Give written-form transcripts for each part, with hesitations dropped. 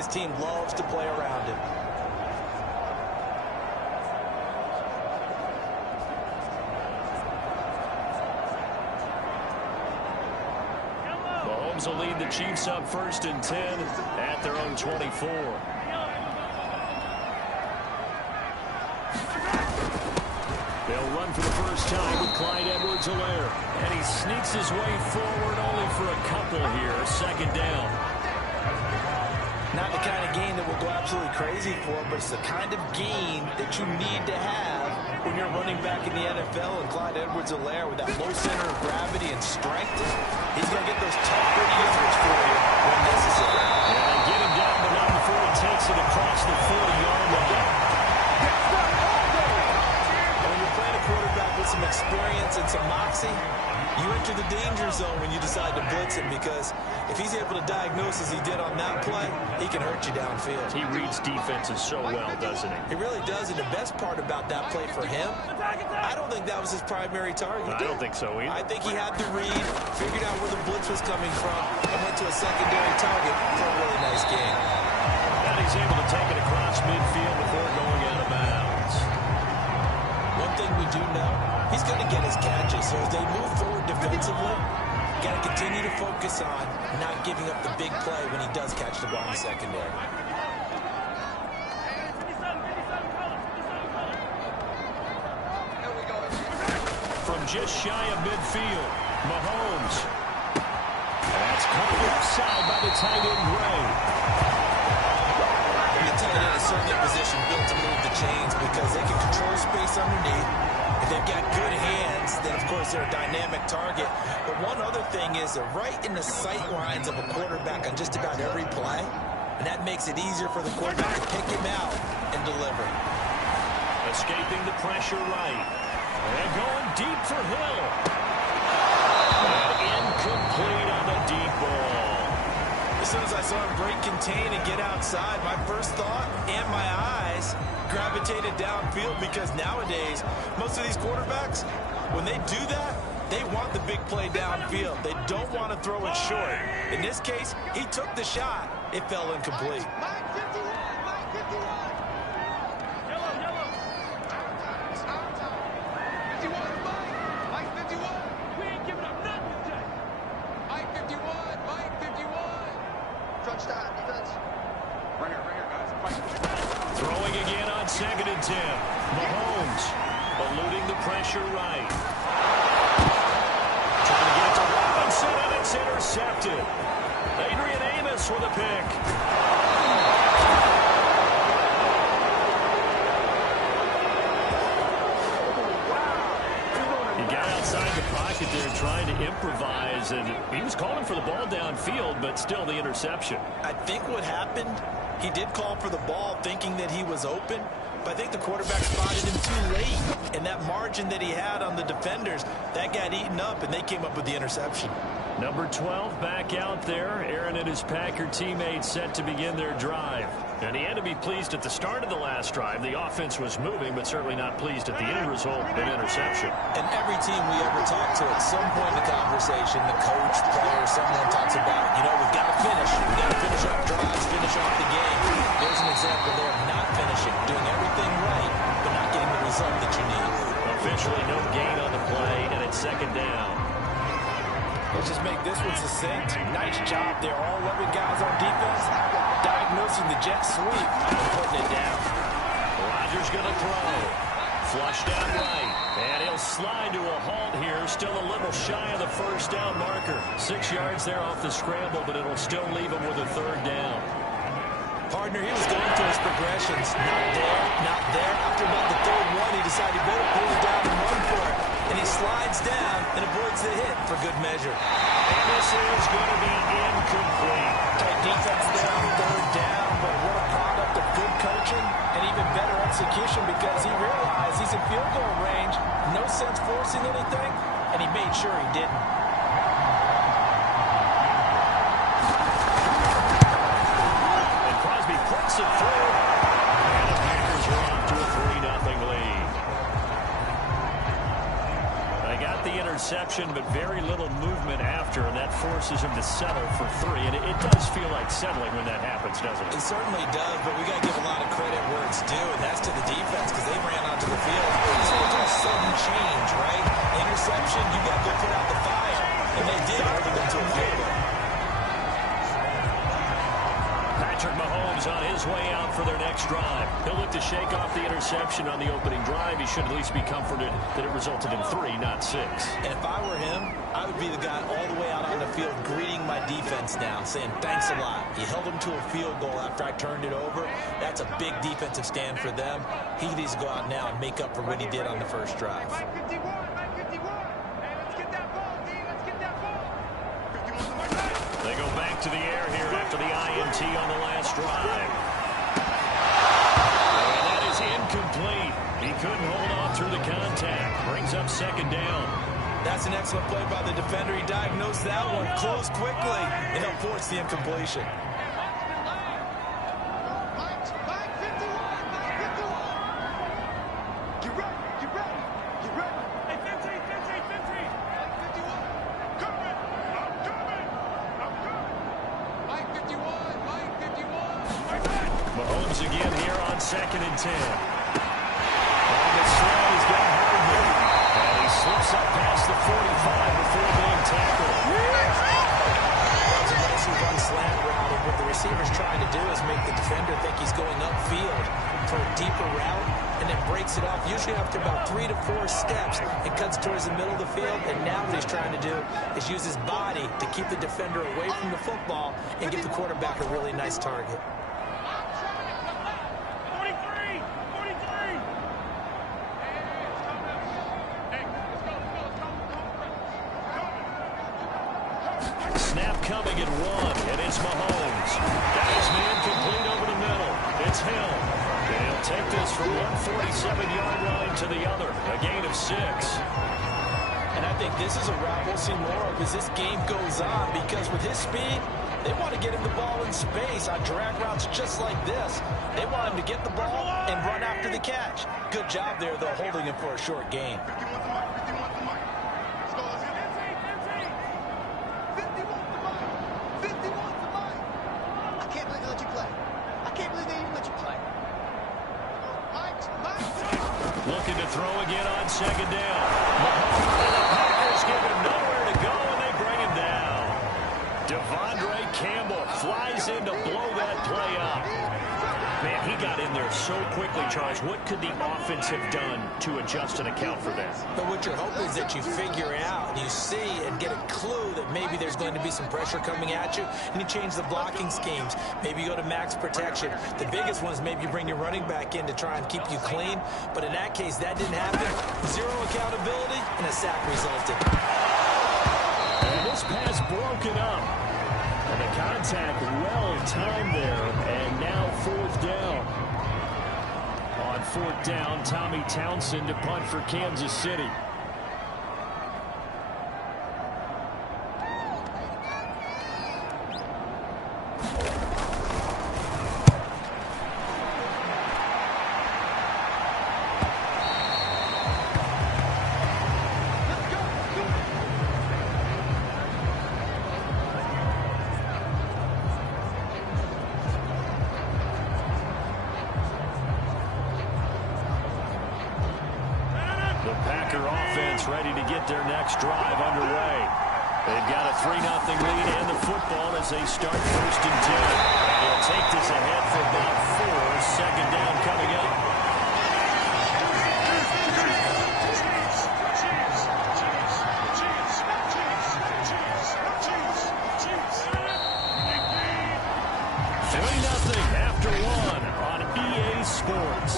His team loves to play around him. Mahomes will lead the Chiefs up 1st and 10 at their own 24. They'll run for the first time with Clyde Edwards-Helaire. And he sneaks his way forward only for a couple here. 2nd down. Not the kind of gain that will go absolutely crazy for, but it's the kind of gain that you need to have when you're running back in the NFL. And Clyde Edwards-Helaire, with that low center of gravity and strength, he's going to get those tough, pretty yards for you when necessary. And they get him down the run before he takes it across the 40-yard line. When you're playing a quarterback with some experience and some moxie, you enter the danger zone when you decide to blitz him, because if he's able to diagnose as he did on that play, he can hurt you downfield. He reads defenses so well, doesn't he? He really does, and the best part about that play for him, I don't think that was his primary target. I don't think so either. I think he had the read, figured out where the blitz was coming from, and went to a secondary target for a really nice game. And he's able to take it across midfield before going out of bounds. One thing we do know, he's going to get his catches. So as they move forward defensively, you got to continue to focus on not giving up the big play when he does catch the ball in the secondary. From just shy of midfield, Mahomes. That's caught offside by the tight end, Gray. The tight end is certainly a position built to move the chains because they can control space underneath. If they've got good hands, then of course they're a dynamic target. But one other thing is they're right in the sight lines of a quarterback on just about every play. And that makes it easier for the quarterback to pick him out and deliver. Escaping the pressure right. And going deep for Hill. And incomplete on the deep ball. As soon as I saw him break contain and get outside, my first thought and my eyes gravitated downfield, because nowadays, most of these quarterbacks, when they do that, they want the big play downfield. They don't want to throw it short. In this case, he took the shot. It fell incomplete. Throwing again on 2nd and 10. Mahomes eluding the pressure right. Trying to get it to Robinson, and it's intercepted. Adrian Amos with a pick. He got outside the pocket there trying to improvise, and he was calling for the ball downfield, but still the interception. I think what happened, he did call for the ball thinking that he was open, but I think the quarterback spotted him too late. And that margin that he had on the defenders, that got eaten up, and they came up with the interception. Number 12 back out there. Aaron and his Packer teammates set to begin their drive. And he had to be pleased at the start of the last drive. The offense was moving, but certainly not pleased at the end result, an interception. And every team we ever talk to, at some point in the conversation, the coach, player, someone talks about, you know, we've got to finish. We've got to finish off drives, finish off the game. There's an example there of not finishing, doing everything right, but not getting the result that you need. Officially no gain on the play, and it's 2nd down. Let's just make this one succinct. Nice job there. All 11 guys on defense diagnosing the jet sweep and putting it down. Rodgers going to throw. Flush down right. And he'll slide to a halt here. Still a little shy of the 1st down marker. 6 yards there off the scramble, but it'll still leave him with a 3rd down. Partner, he was going through his progressions. Not there, not there. After about the 3rd one, he decided he better pull it down and run for it. And he slides down and avoids the hit for good measure. And this is going to be incomplete. Tight defense there on 3rd down, but what a product of good coaching and even better execution, because he realized he's in field goal range. No sense forcing anything, and he made sure he didn't. And Crosby puts it through. And the Packers are off to a 3-0 lead. They got the interception. interception, but very little movement after, and that forces him to settle for 3. And it does feel like settling when that happens, doesn't it? It certainly does, but we got to give a lot of credit where it's due, and that's to the defense because they ran onto the field. This was a sudden change, right? Interception, you got to go put out the fire, and they did, holding them to a field goal. Patrick Mahomes on his way out for their next drive. He'll look to shake off the interception on the opening drive. He should at least be comforted that it resulted in 3, not 6. And if I were him, I would be the guy all the way out on the field greeting my defense now, saying thanks a lot. You held them to a field goal after I turned it over. That's a big defensive stand for them. He needs to go out now and make up for what he did on the first drive. They go back to the air here after the INT on the last drive. And that is incomplete. He couldn't hold on through the contact. Brings up second down. That's an excellent play by the defender. He diagnosed that one, closed quickly, and he'll force the incompletion. Mahomes again here on 2nd and 10. And the slide has got hard here. And he slips up past the 45 before being tackled. That's a nice run slant route, and what the receiver's trying to do is make the defender think he's going upfield for a deeper route, and then breaks it off, usually after about 3 to 4 steps, and cuts towards the middle of the field. And now what he's trying to do is use his body to keep the defender away from the football and give the quarterback a really nice target. Snap coming at 1, and it's Mahomes. That is man complete over the middle. It's Hill. And he'll take this from 147-yard line to the other. A gain of 6. And I think this is a route we'll see more of as this game goes on, because with his speed, they want to get him the ball in space on drag routes just like this. They want him to get the ball and run after the catch. Good job there, though, holding him for a short gain. Looking to throw again on 2nd down. And the Packers give him nowhere to go, and they bring him down. Devondre Campbell flies in to blow that play up. Man, he got in there so quickly, Charles. What could the offense have done to adjust and account for that? But what you're hoping is that you figure out, you see and get a clue that maybe there's going to be some pressure coming at you, and you change the blocking schemes. Maybe you go to max protection. The biggest one is maybe you bring your running back in to try and keep you clean. But in that case, that didn't happen. Zero accountability, and a sack resulted. And this pass broken up. And the contact well timed there, and now 4th down. On 4th down, Tommy Townsend to punt for Kansas City. The Packer offense ready to get their next drive underway. They've got a 3-0 lead and the football as they start 1st and 10. And they'll take this ahead for about 4. 2nd down coming up. After 1 on EA Sports.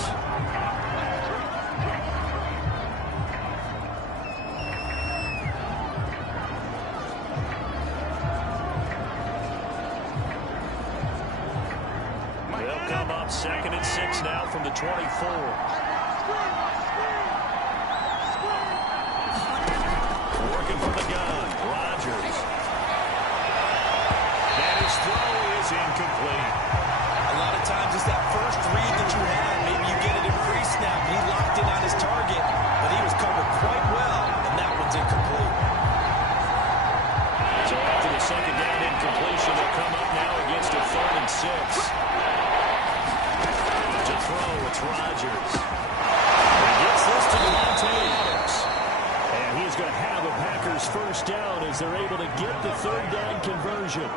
They'll come up 2nd and 6 now from the 24. Working from the gun, Rodgers. And his throw is incomplete. A lot of times it's that first read that you had. Maybe you get it in pre-snap. He locked in on his target, but he was covered quite well, and that one's incomplete. Rodgers. He gets this to Devontae Adams. And he's going to have a Packers first down as they're able to get the third down conversion.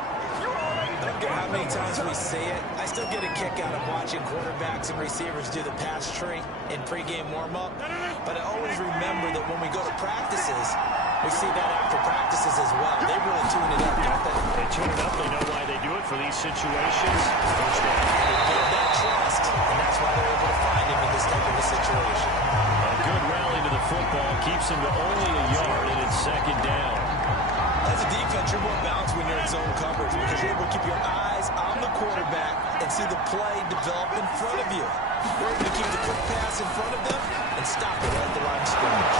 I don't care how many times we say it, I still get a kick out of watching quarterbacks and receivers do the pass tree in pregame warm-up. But I always remember that when we go to practices, we see that after practices as well. They really tune it up, don't they? They tune it up. They know why they do it for these situations. First down. They build that trust, and that's why they're able to find him in this type of a situation. A good rally to the football keeps him to only a yard, and it's second down. As a defense, you're more balanced when you're in zone coverage because you're able to keep your eyes on the quarterback and see the play develop in front of you. You're able to keep the quick pass in front of them and stop it at the line of scrimmage.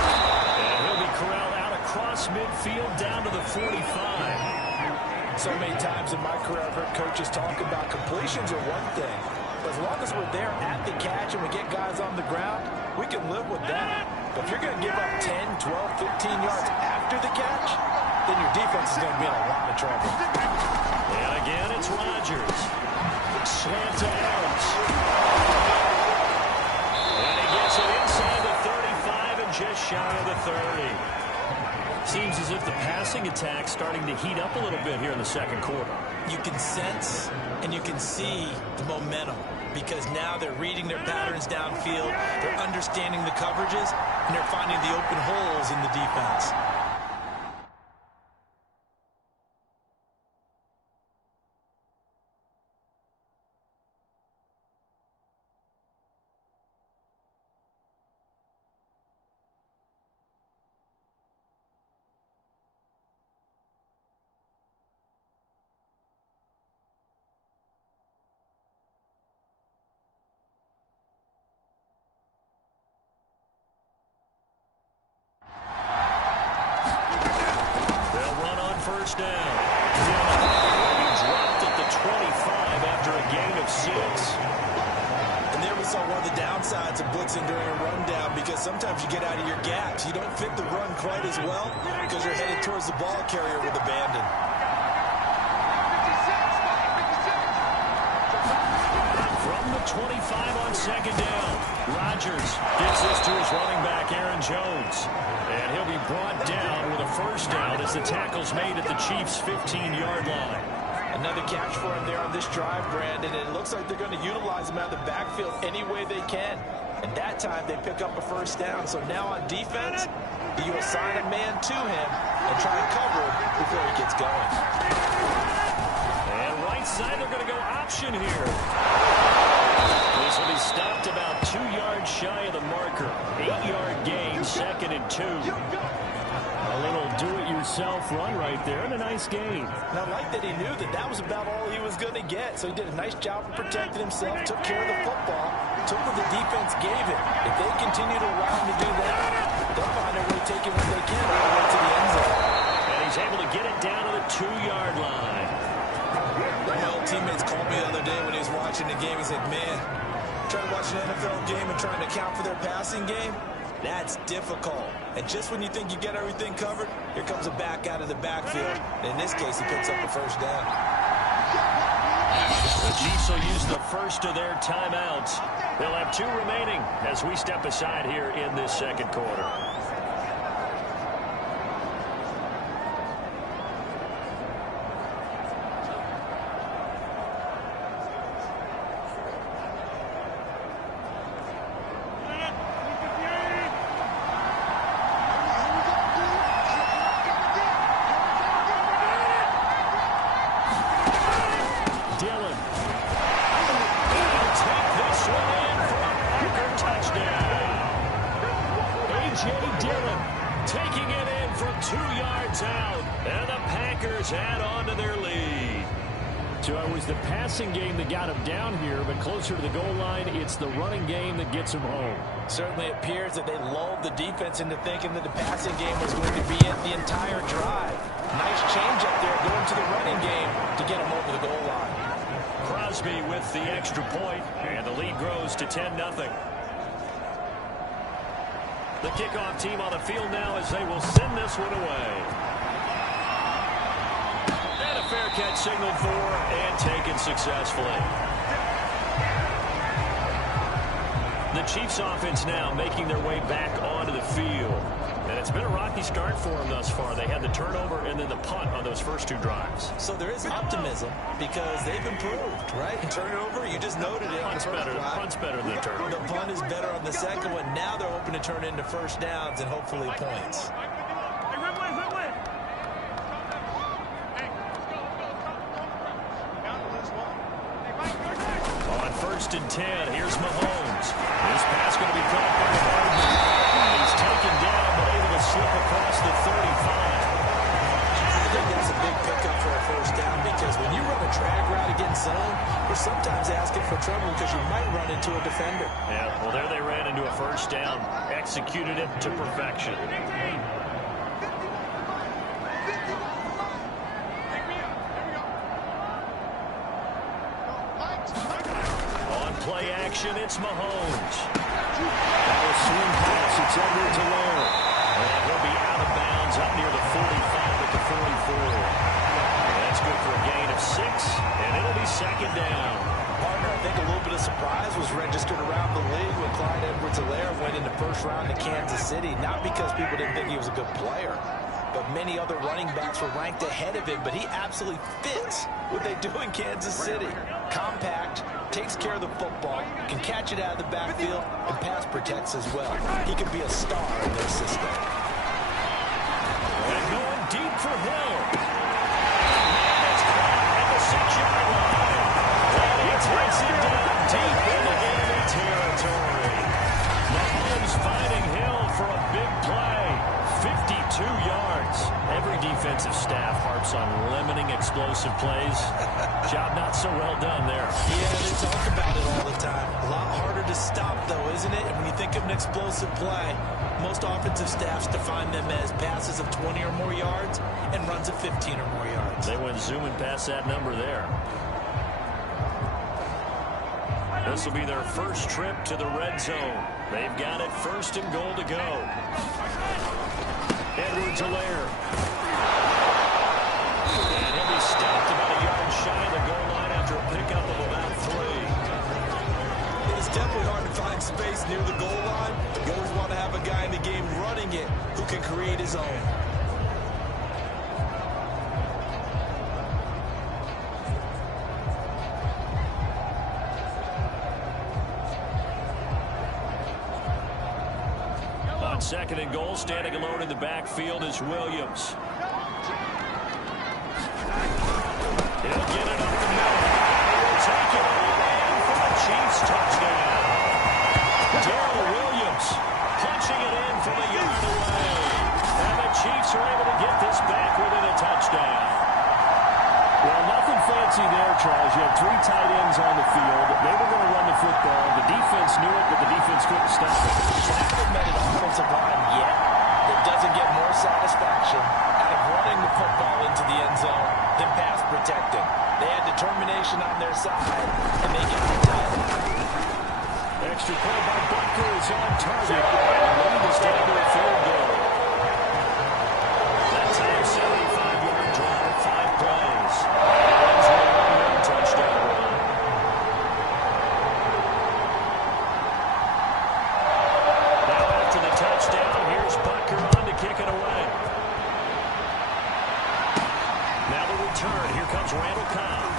And he'll be corralled out across midfield down to the 45. So many times in my career, I've heard coaches talk about completions are one thing. But as long as we're there at the catch and we get guys on the ground, we can live with that. But if you're going to give up 10, 12, 15 yards after the catch, then your defense is going to be in a lot of trouble. And again, it's Rodgers. Slant to Adams. And he gets it inside the 35 and just shy of the 30. Seems as if the passing attack's starting to heat up a little bit here in the second quarter. You can sense and you can see the momentum because now they're reading their patterns downfield, they're understanding the coverages, and they're finding the open holes in the defense. First down. He dropped at the 25 after a gain of 6. And there we saw one of the downsides of blitzing during a rundown because sometimes you get out of your gaps. You don't fit the run quite as well because you're headed towards the ball carrier with abandon. From the 25 on second down, Rodgers gets this to his running back, Aaron Jones. And he'll be brought down with a first down as the tackle's made at the Chiefs' 15-yard line. Another catch for him there on this drive, Brandon, and it looks like they're going to utilize him out of the backfield any way they can. And that time they pick up a first down. So now on defense, you assign a man to him and try and cover him before he gets going. And right side, they're going to go option here. This will be stopped about 2 yards shy of the marker. 8-yard gain, 2nd and 2. A little do-it-yourself run right there, and a nice gain. And I like that he knew that that was about all he was going to get. So he did a nice job of protecting himself, took care of the football, took what the defense gave him. If they continue to allow him to do that, they'll find a way to take it when they can all the way to the end zone. And he's able to get it down to the 2-yard line. My old teammates called me the other day when he was watching the game. He said, man, trying to watch an NFL game and trying to account for their passing game, that's difficult. And just when you think you get everything covered, here comes a back out of the backfield. And in this case, he picks up the first down. The Chiefs will use the first of their timeouts. They'll have 2 remaining as we step aside here in this second quarter. Add on to their lead. So it was the passing game that got him down here, but closer to the goal line, it's the running game that gets him home. Certainly appears that they lulled the defense into thinking that the passing game was going to be it the entire drive. Nice change up there going to the running game to get him over the goal line. Crosby with the extra point, and the lead grows to 10-0. The kickoff team on the field now as they will send this one away. Fair catch signaled for and taken successfully. The Chiefs offense now making their way back onto the field. And it's been a rocky start for them thus far. They had the turnover and then the punt on those first 2 drives. So there is optimism because they've improved, right? Turnover, you just noted it. Punt's better than the turnover. The punt is better on the second one. Now they're hoping to turn into first downs and hopefully points. On 1st and 10, here's Mahomes. This pass going to be caught by Hardman. He's taken down, but able to slip across the 35. I think that's a big pickup for a first down because when you run a drag route against zone, you're sometimes asking for trouble because you might run into a defender. Yeah, well, there they ran into a first down. Executed it to perfection. Play action, it's Mahomes. That was swing pass. It's Edwards Alaire. And he'll be out of bounds up near the 45 at the 44. That's good for a gain of 6, and it'll be 2nd down. Partner, I think a little bit of surprise was registered around the league when Clyde Edwards-Helaire went in the first round to Kansas City. Not because people didn't think he was a good player, but many other running backs were ranked ahead of him. But he absolutely fits what they do in Kansas City. Compact, takes care of the football, can catch it out of the backfield, and pass protects as well. He could be a star in their system. And going deep for Hill. And it's caught at the 6-yard line. And he takes it down deep into enemy territory. Mahomes finding Hill for a big play. 52 yards. Every defensive staff harps on limiting explosive plays. Job not so well done there. Yeah, they talk about it all the time. A lot harder to stop, though, isn't it? And when you think of an explosive play, most offensive staffs define them as passes of 20 or more yards and runs of 15 or more yards. They went zooming past that number there. This will be their first trip to the red zone. They've got it 1st and goal to go. Edwards-Helaire. And he'll be stopped about a yard shy of the goal line after a pickup of about 3. It's definitely hard to find space near the goal line. You always want to have a guy in the game running it who can create his own. On 2nd and goal, standing alone in the backfield is Williams. He'll get it up the middle. He'll take it in for the Chiefs touchdown. Darrell Williams punching it in from a yard away. And the Chiefs are able to get this back within a touchdown. Well, nothing fancy there, Charles. You had 3 tight ends on the field. They were going to run the football. The defense knew it, but the defense couldn't stop it. I haven't met an offensive line yet that doesn't get more satisfaction out of running the football into the end zone than pass protecting. They had determination on their side, and they get the title. Extra play by Butker is on target. And lead is down to a field goal. That's a 75-yard drive, 5 plays. That's a 1-yard touchdown run. Now after the touchdown, here's Butker on to kick it away. Now the return. Here comes Randall Cobb.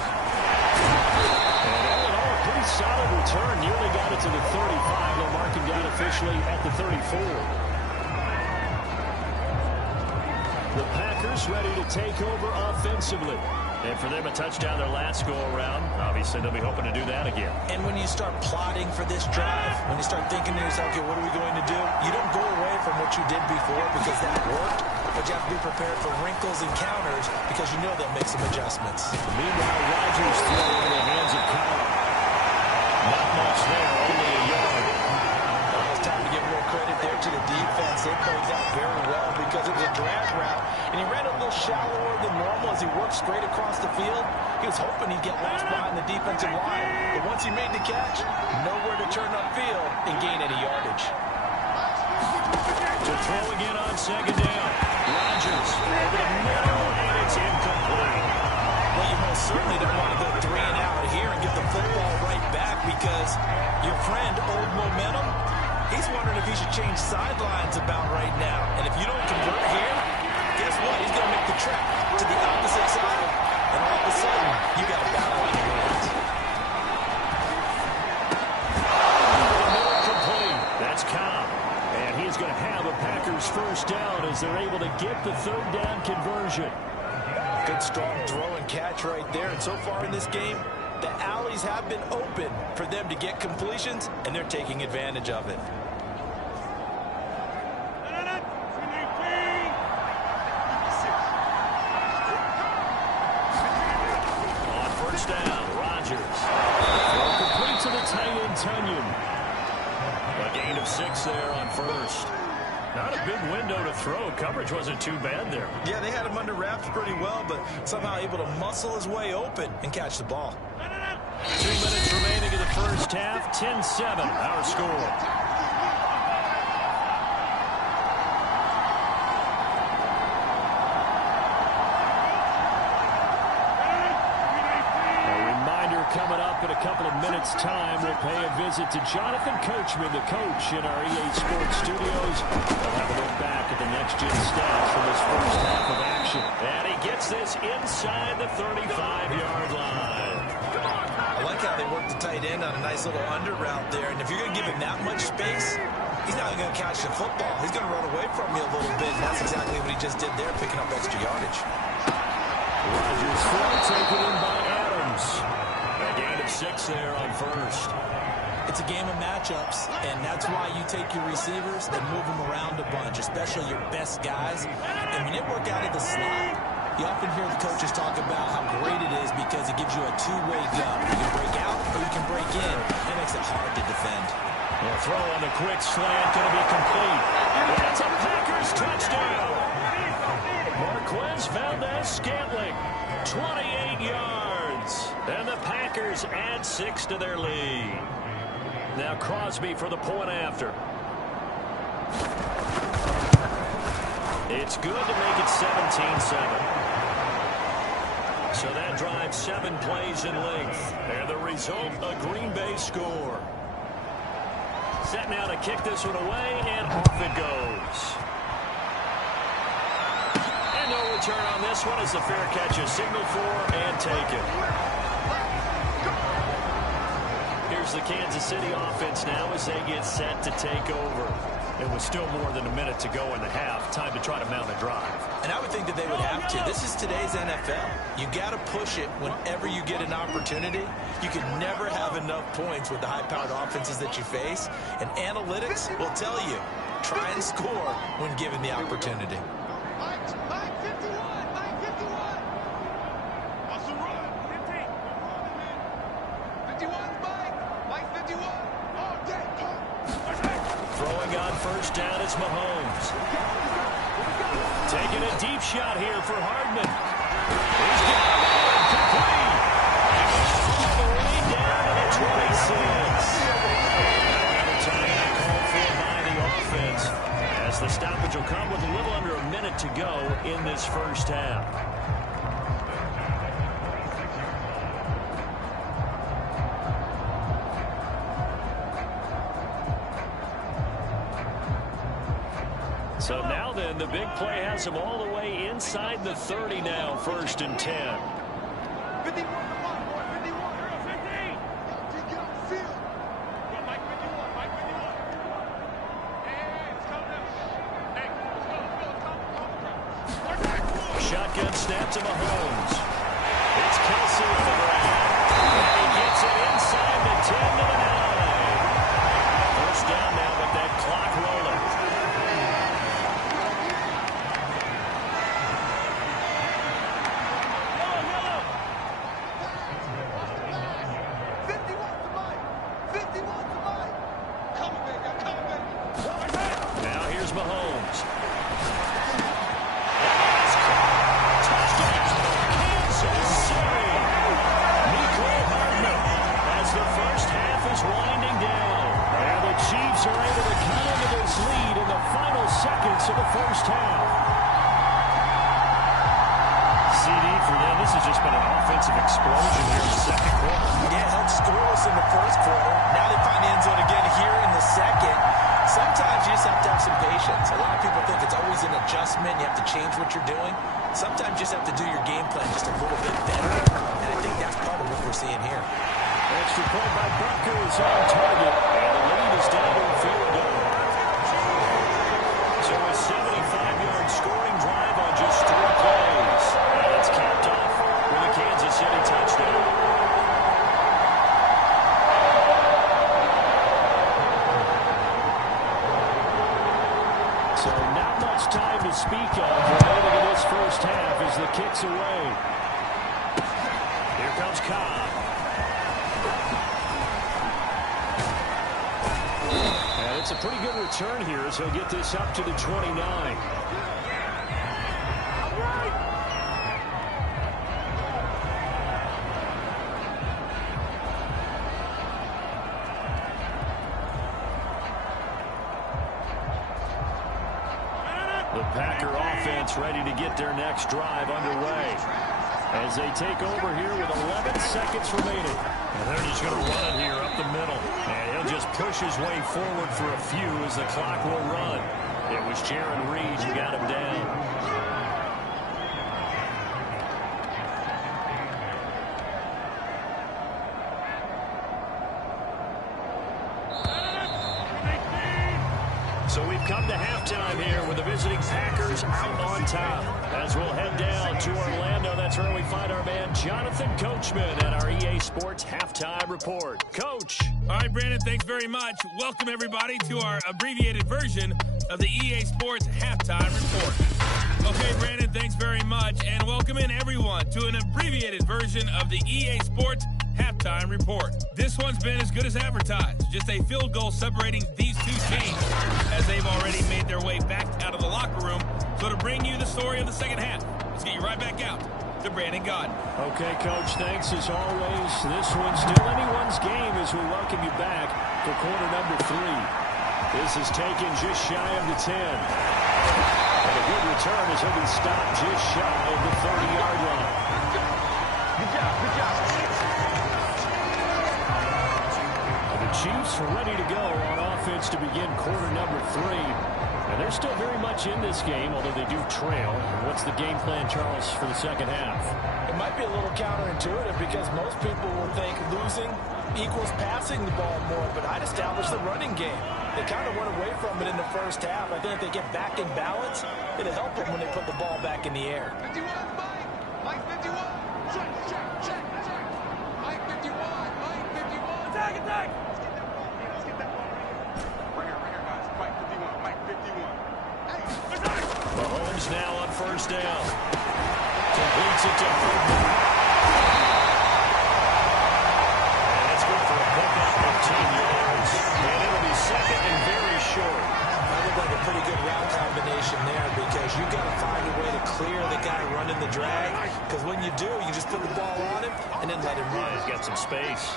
And all in all, a pretty solid return. Nearly got it to the 35. They'll mark him down officially at the 34. The Packers ready to take over offensively. And for them, a touchdown their last go-around. Obviously, they'll be hoping to do that again. And when you start plotting for this drive, when you start thinking to yourself, okay, what are we going to do? You don't go away from what you did before because that worked, but you have to be prepared for wrinkles and counters because you know they'll make some adjustments. Meanwhile, Rodgers throw into the hands of Cobb. Not much there, only a yard. It's time to give more credit there to the defense. They played that very well because it was a drag route, and he ran a little shallower than normal as he worked straight across the field. He was hoping he'd get lost behind the defensive line, but once he made the catch, nowhere to turn upfield and gain any yardage. To throw again on 2nd down. Rodgers over the middle, and it's incomplete. Well, you most certainly don't want to go 3 and out here and get the football right back because your friend, old momentum, He's wondering if he should change sidelines about right now. And if you don't convert here, guess what? He's going to make the trek to the opposite side, and all of a sudden, you got a battle on your hands. Complete. That's Cobb. And he's going to have a Packers first down as they're able to get the third down conversion. Good, strong throw and catch right there. And so far in this game, the alleys have been open for them to get completions, and they're taking advantage of it. On first down, Rodgers. Complete to the tight end, Tunyon. A gain of 6 there on first. Not a big window to throw. Coverage wasn't too bad there. Yeah, they had him under wraps pretty well, but somehow able to muscle his way open and catch the ball. 2 minutes remaining in the first half. 10-7, our score. Coming up in a couple of minutes' time, we'll pay a visit to Jonathan Coachman, the coach in our EA Sports studios. We'll have a look back at the next-gen stats from this first half of action. And he gets this inside the 35-yard line. I like how they work the tight end on a nice little under route there. And if you're going to give him that much space, he's not going to catch the football. He's going to run away from you a little bit, and that's exactly what he just did there, picking up extra yardage. Rodgers throw taken in by Adams. A gain of 6 there on first. It's a game of matchups, and that's why you take your receivers and move them around a bunch, especially your best guys. And when they work out of the slot, you often hear the coaches talk about how great it is because it gives you a two-way gun. You can break out or you can break in. That makes it hard to defend. The throw on the quick slant going to be complete. That's a Packers touchdown. Marquez Valdez-Scantling, 28 yards. And the Packers add 6 to their lead. Now Crosby for the point after. It's good to make it 17-7. So that drives 7 plays in length. And the result, a Green Bay score. Set now to kick this one away, and off it goes. And no return on this one as the fair catch is signaled for and taken. Here's the Kansas City offense now as they get set to take over. It was still more than a minute to go in the half. Time to try to mount a drive. And I would think that they would have to. This is today's NFL. You got to push it whenever you get an opportunity. You can never have enough points with the high-powered offenses that you face. And analytics will tell you, try and score when given the opportunity. First down, it's Mahomes. Taking a deep shot here for Hardman. He's got it, complete. All the way down to the 26. Timeout called for by the offense, as the stoppage will come with a little under a minute to go in this first half. So now then, the big play has him all the way inside the 30 now, 1st and 10. Shotgun snap to Mahomes. It's Kelsey on the ground. And he gets it inside the 10 to the 9. First down now with that clock rolling. change what you're doing. Sometimes you just have to do your game plan just a little bit better, and I think that's part of what we're seeing here. Extra point by Bucker is on target, and the lead is down to a field goal. So a 75-yard scoring drive on just 3 plays. And it's capped off with a Kansas City touchdown. So not much time to speak of remaining in this first half as the kick's away. Here comes Cobb. And it's a pretty good return here as he'll get this up to the 29. The Packer offense ready to get their next drive underway as they take over here with 11 seconds remaining. And they're just going to run it here up the middle. And he'll just push his way forward for a few as the clock will run. It was Jaron Reed who got him down. So we've come to halftime here with the visiting Packers out on top. As we'll head down to Orlando, that's where we find our man Jonathan Coachman at our EA Sports Halftime Report. Coach. All right, Brandon, thanks very much. Welcome, everybody, to our abbreviated version of the EA Sports Halftime Report. Okay, Brandon, thanks very much. And welcome in, everyone, to an abbreviated version of the EA Sports Halftime Report. This one's been as good as advertised. Just a field goal separating these two teams as they've already made their way back out of the locker room. So to bring you the story of the second half, let's get you right back out to Brandon Gaudin. Okay, Coach, thanks as always. This one's still anyone's game as we welcome you back for quarter number 3. This is taken just shy of the 10. And a good return as he'll be stopped just shy of the 30-yard line. Good job, good job. The Chiefs are ready to go on offense to begin quarter number 3. And they're still very much in this game, although they do trail. What's the game plan, Charles, for the second half? It might be a little counterintuitive because most people will think losing equals passing the ball more, but I'd establish the running game. They kind of went away from it in the first half. I think if they get back in balance, it'll help them when they put the ball back in the air. 51, Mike 51. Check, check, check, check. Mike 51, Mike 51. Attack, attack. Let's get that ball right here, guys. Mike 51, Mike 51. Hey, attack. Mahomes now on first down. Completes it to Goodman. And it's good for a pickup of 10 yards. And it'll be second and very short. That looked like a pretty good route combination there because you've got to find a way to clear the guy running the drag. Because when you do, you just put the ball on him and then let him run. Yeah, he's got some space.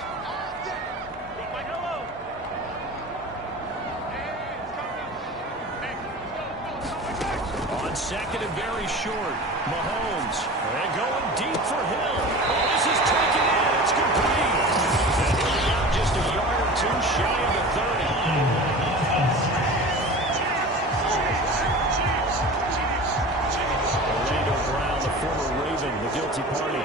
On second and very short, Mahomes. And going deep for Hill. Oh, this is taken in. It's complete. And he'll be out just a yard or two shy of the 30. Orlando Brown, the former Raven, the guilty party.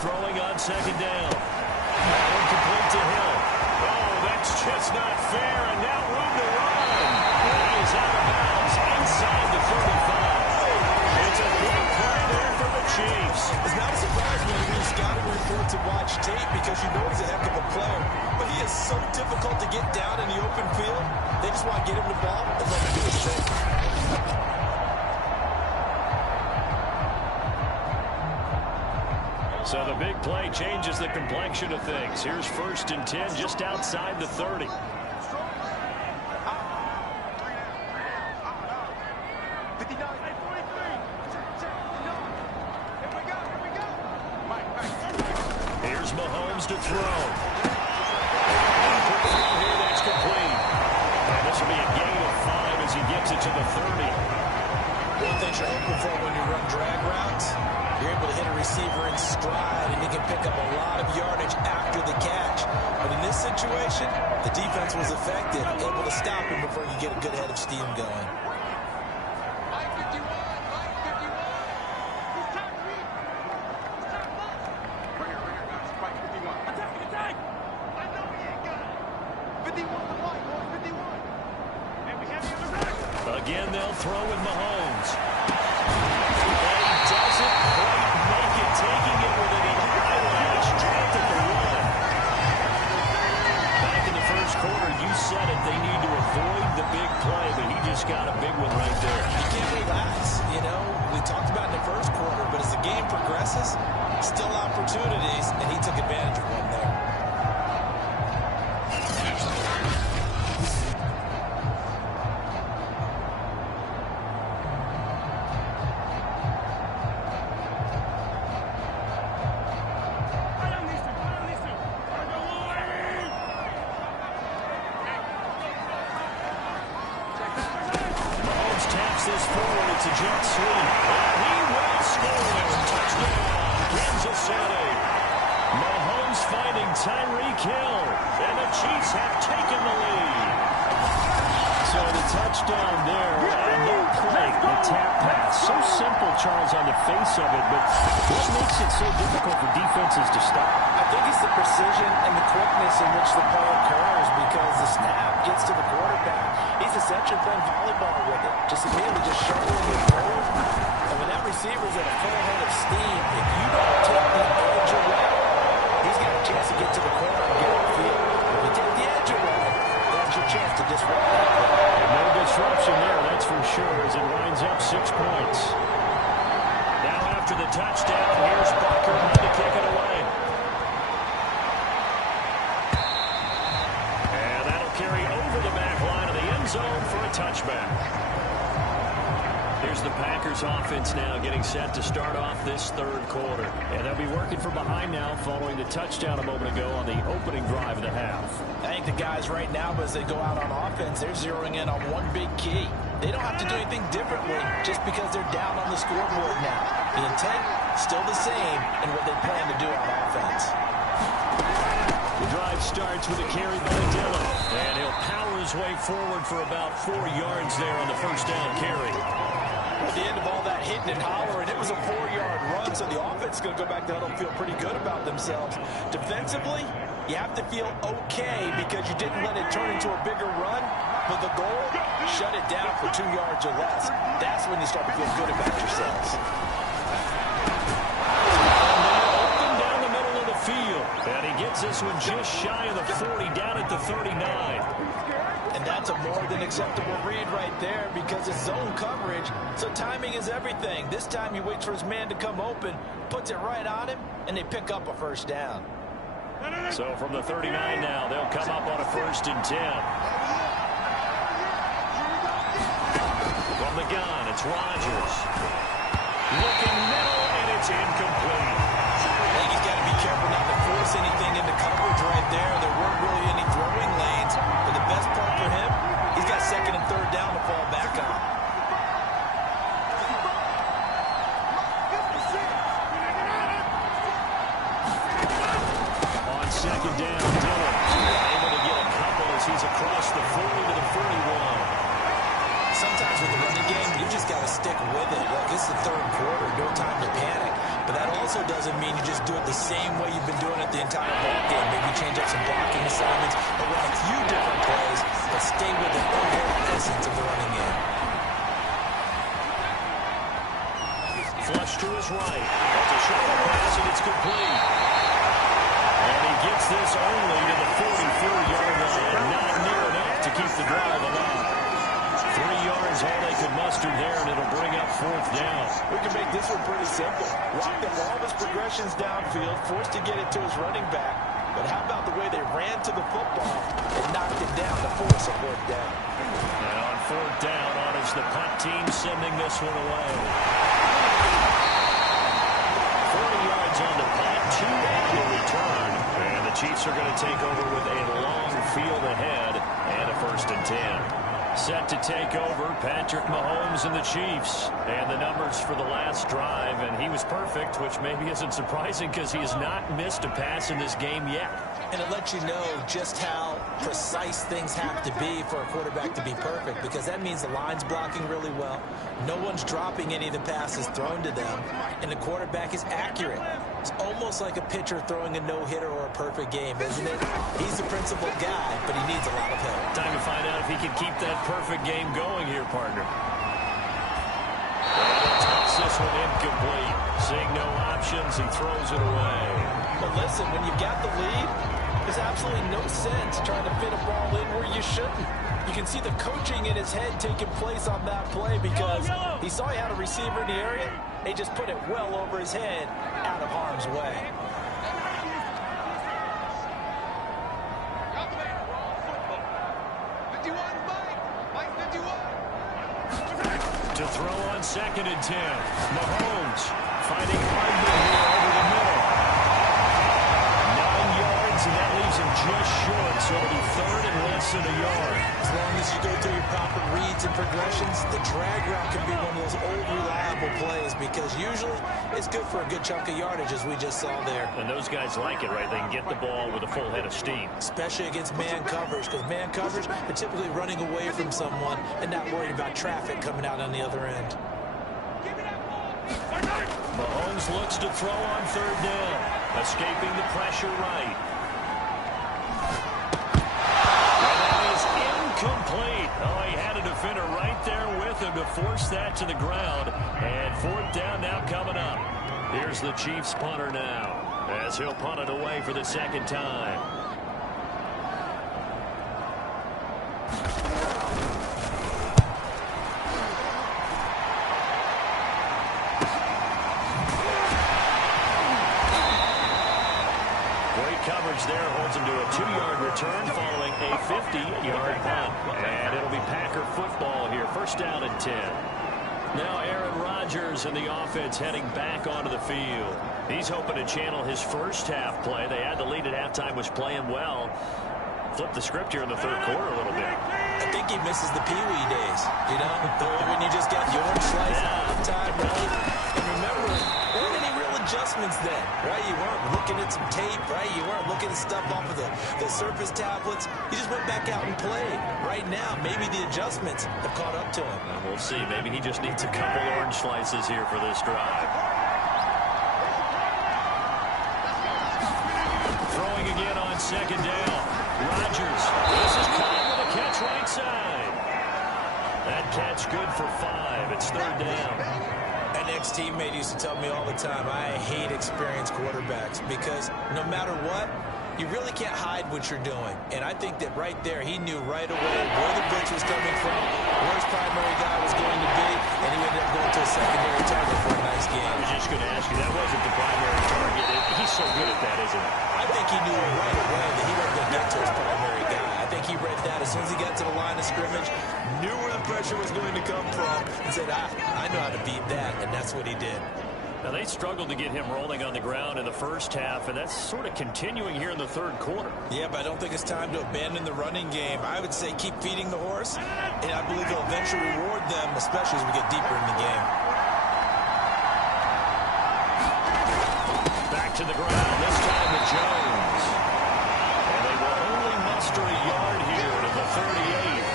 Throwing on second down. That one complete to Hill. Oh, that's just not fair, and now room to run. And he's out of bounds inside the 35. It's a big play there for the Chiefs. It's not a surprise when you read scouting reports and watch tape because you know he's a heck of a player. But he is so difficult to get down in the open field. They just want to get him the ball and let him do his thing. So the big play changes the complexion of things. Here's 1st and 10 just outside the 30. situation, the defense was effective, able to stop him before you get a good head of steam going. Mike 51, Mike 51. He's trying to read. Right here, guys. Mike 51. Attack, attack. I know he ain't got it. 51 to Mike, boys, 51. And we have the other back. Again, they'll throw with Mahomes. And he doesn't quite make it, taking it with an eyelash, dropped at the one. Back in the first quarter, you said it, they need to avoid the big play, but he just got a big one right there. You can't relax. You know, we talked about in the first quarter, but as the game progresses, still opportunities, and he took advantage of one there. This forward, it's a jet sweep. And he will score. Touchdown, Kansas City. Mahomes finding Tyreek Hill. And the Chiefs have taken the lead. So the touchdown there, and no play, the tap pass. So simple, Charles, on the face of it, but what makes it so difficult for defenses to stop? I think it's the precision and the quickness in which the play occurs, because the snap gets to the quarterback. He's essentially playing volleyball with it. Just immediately just shoveling it forward. And when that receiver's at a full head of steam, if you don't take the edge away, he's got a chance to get to the corner and get on the field. If you take the edge away, that's your chance to disrupt that play. No disruption there, that's for sure, as it winds up 6 points. Now after the touchdown, here's Barker to kick it away. And that'll carry over the back line of the end zone for a touchback. Here's the Packers offense now getting set to start off this third quarter. And they'll be working from behind now following the touchdown a moment ago on the opening drive of the half. I think the guys right now, as they go out on offense, they're zeroing in on one big key. They don't have to do anything differently just because they're down on the scoreboard now. The intent, still the same in what they plan to do on offense. The drive starts with a carry by Dillon. And he'll power his way forward for about 4 yards there on the first down carry. At the end of all that hitting and hollering, it was a 4-yard run, so the offense is going to go back to huddle and feel pretty good about themselves. Defensively, you have to feel okay because you didn't let it turn into a bigger run, but the goal, shut it down for 2 yards or less. That's when you start to feel good about yourselves. Open down the middle of the field, and he gets this one just shy of the 40, down at the 39. And that's a more than acceptable read right there because it's zone coverage, so timing is everything. This time he waits for his man to come open, puts it right on him, and they pick up a first down. So from the 39 now, they'll come up on a 1st and 10. From the gun, it's Rodgers. Looking middle, and it's incomplete. I think he's got to be careful not to force anything into coverage right there. There weren't really any throwing lanes. But the best part for him, he's got 2nd and 3rd down to fall back on. On 2nd down, Dillon able to get a couple as he's across the 40 to the 41. Sometimes with the running game, you just got to stick with it. Look, it's the 3rd quarter, no time to panic. But that also doesn't mean you just do it the same way you've been doing it the entire ball game. Maybe change up some blocking assignments or run a few different plays, but stay with the overall essence of the running game. Flush to his right. That's a short pass, and it's complete. And he gets this only to the 44-yard line. Not near enough to keep the drive alive. 3 yards, all they could muster there, and it'll bring up 4th down. We can make this one pretty simple. Rocked up all of his progressions downfield, forced to get it to his running back. But how about the way they ran to the football and knocked it down to force a 4th down? And on 4th down, on is the punt team sending this one away. 40 yards on the punt, 2 on the return. And the Chiefs are going to take over with a long field ahead and a 1st and 10. Set to take over, Patrick Mahomes and the Chiefs. And the numbers for the last drive, and he was perfect, which maybe isn't surprising because he has not missed a pass in this game yet. And it lets you know just how precise things have to be for a quarterback to be perfect, because that means the line's blocking really well. No one's dropping any of the passes thrown to them, and the quarterback is accurate. It's almost like a pitcher throwing a no-hitter or a perfect game, isn't it? He's the principal guy, but he needs a lot of help. Time to find out if he can keep that perfect game going here, partner. And he takes this one incomplete. Seeing no options, he throws it away. But listen, when you've got the lead, there's absolutely no sense trying to fit a ball in where you shouldn't. You can see the coaching in his head taking place on that play, because he saw he had a receiver in the area. He just put it well over his head, out of harm's way. To throw on 2nd and 10. Mahomes finding Hardman here over the middle. 9 yards, and that leaves him just short, so it'll be 3rd and less than a yard. As long as you go through your proper reads and progressions, the drag route can be one of those old reliable plays, because usually it's good for a good chunk of yardage, as we just saw there. And those guys like it, right? They can get the ball with a full head of steam. Especially against man coverage, because man coverage, they're typically running away from someone and not worried about traffic coming out on the other end. Mahomes looks to throw on 3rd down, escaping the pressure right. Complete. Oh, he had a defender right there with him to force that to the ground. And 4th down now coming up. Here's the Chiefs punter now, as he'll punt it away for the 2nd time. Coverage there holds him to a 2-yard return following a 50-yard punt. And it'll be Packer football here. 1st down and 10. Now Aaron Rodgers and the offense heading back onto the field. He's hoping to channel his first half play. They had the lead at halftime, was playing well. Flip the script here in the 3rd quarter a little bit. I think he misses the Pee-wee days, you know, when you just got the orange slice at halftime, right? And remember, there weren't any real adjustments then, right? You weren't looking at some tape, right? You weren't looking at stuff off of the surface tablets. You just went back out and played. Right now, maybe the adjustments have caught up to him. And we'll see. Maybe he just needs a couple orange slices here for this drive. Throwing again on 2nd down. Rodgers. This is caught with a catch right side. That catch good for 5. It's 3rd down. An ex-teammate used to tell me all the time, I hate experienced quarterbacks, because no matter what, you really can't hide what you're doing. And I think that right there, he knew right away where the blitz was coming from, where his primary guy was going to be, and he ended up going to a secondary target for a nice game. I was just going to ask you, that wasn't the primary target. He's so good at that, isn't he? I think he knew right away that he wasn't going to get to his primary guy. I think he read that as soon as he got to the line of scrimmage, knew where the pressure was going to come from, and said, I know how to beat that, and that's what he did. Now, they struggled to get him rolling on the ground in the 1st half, and that's sort of continuing here in the 3rd quarter. Yeah, but I don't think it's time to abandon the running game. I would say keep feeding the horse, and I believe he'll eventually reward them, especially as we get deeper in the game. Back to the ground, this time with Jones. And they will only muster a yard here to the 38.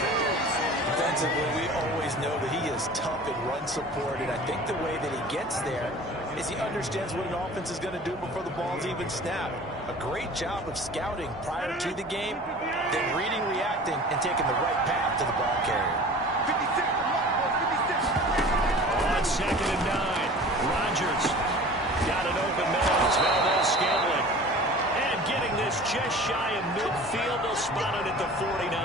Defensively, we always know that he is tough in run support, and I think the way that he gets there is he understands what an offense is going to do before the ball's even snapped. A great job of scouting prior to the game, then reading, reacting, and taking the right path to the ball carrier. On 2nd and 9, Rodgers got an open man. It's Valdez-Scantling. And getting this just shy of midfield, they'll spot it at the 49.